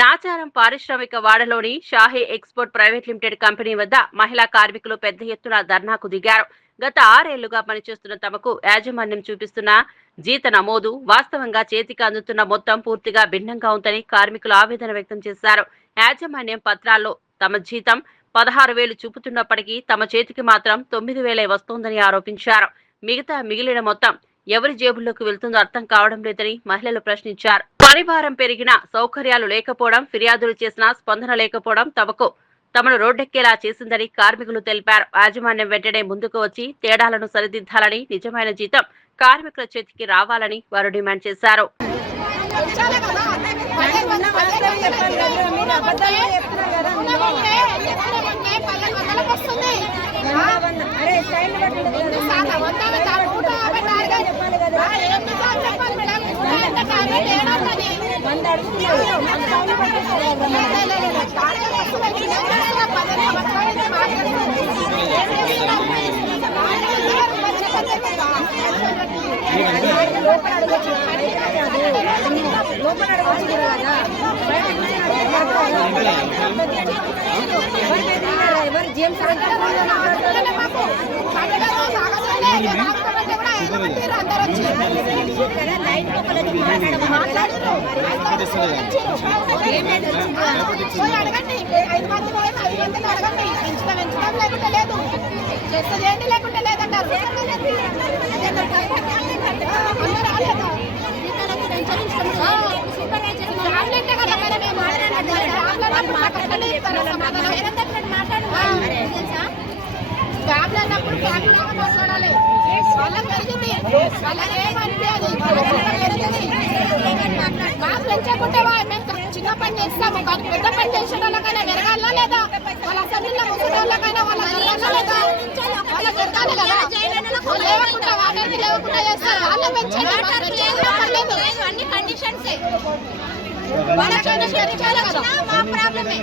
నాచారం పారిశ్రామిక వాడలోని Shahi export private limited company వద్ద మహిళా కార్మికులు పెద్ద ఎత్తున ధర్నాకు దిగారు. గత 6 ఏళ్లుగా పనిచేస్తున్న తమకు యాజమాన్యం చూపిస్తున్న జీత నమోదు వాస్తవంగా చేతికి అందుతున్న మొత్తం పూర్తిగా భిన్నంగా ఉందని కార్మికులు ఆవేదన వ్యక్తం చేశారు. యాజమాన్యం పత్రాల్లో తమ జీతం 16,000 చూపుతున్నప్పటికీ తమ చేతికి మాత్రం 9,000 వస్తోందని ఆరోపించారు. మిగిలిన మొత్తం ఎవరి జేబుల్లోకి వెళ్తుందో అర్థం కావడం లేదని మహిళలు ప్రశ్నించారు. పనిభారం పెరిగినా సౌకర్యాలు లేకపోవడం, ఫిర్యాదులు చేసినా స్పందన లేకపోవడం తమను రోడ్డెక్కేలా చేసిందని కార్మికులు తెలిపారు. యాజమాన్యం వెంటనే ముందుకు వచ్చి తేడాలను సరిదిద్దాలని, నిజమైన జీతం కార్మికుల చేతికి రావాలని వారు డిమాండ్ చేశారు. చిన్న పని చేస్తాము పెద్ద పని చేసిన వాళ్ళకైనా పెరగాలా లేదా, వాళ్ళ అసెంబ్లీలో ముసలి వాళ్ళకైనా వాళ్ళ లేదా వాళ్ళ పెరగాలి కదా. లేవకుండా వాళ్ళని లేవకుండా చేస్తారు, వాళ్ళే పెంచండి. అన్ని కండిషన్స్ మా ప్రాబ్లమే.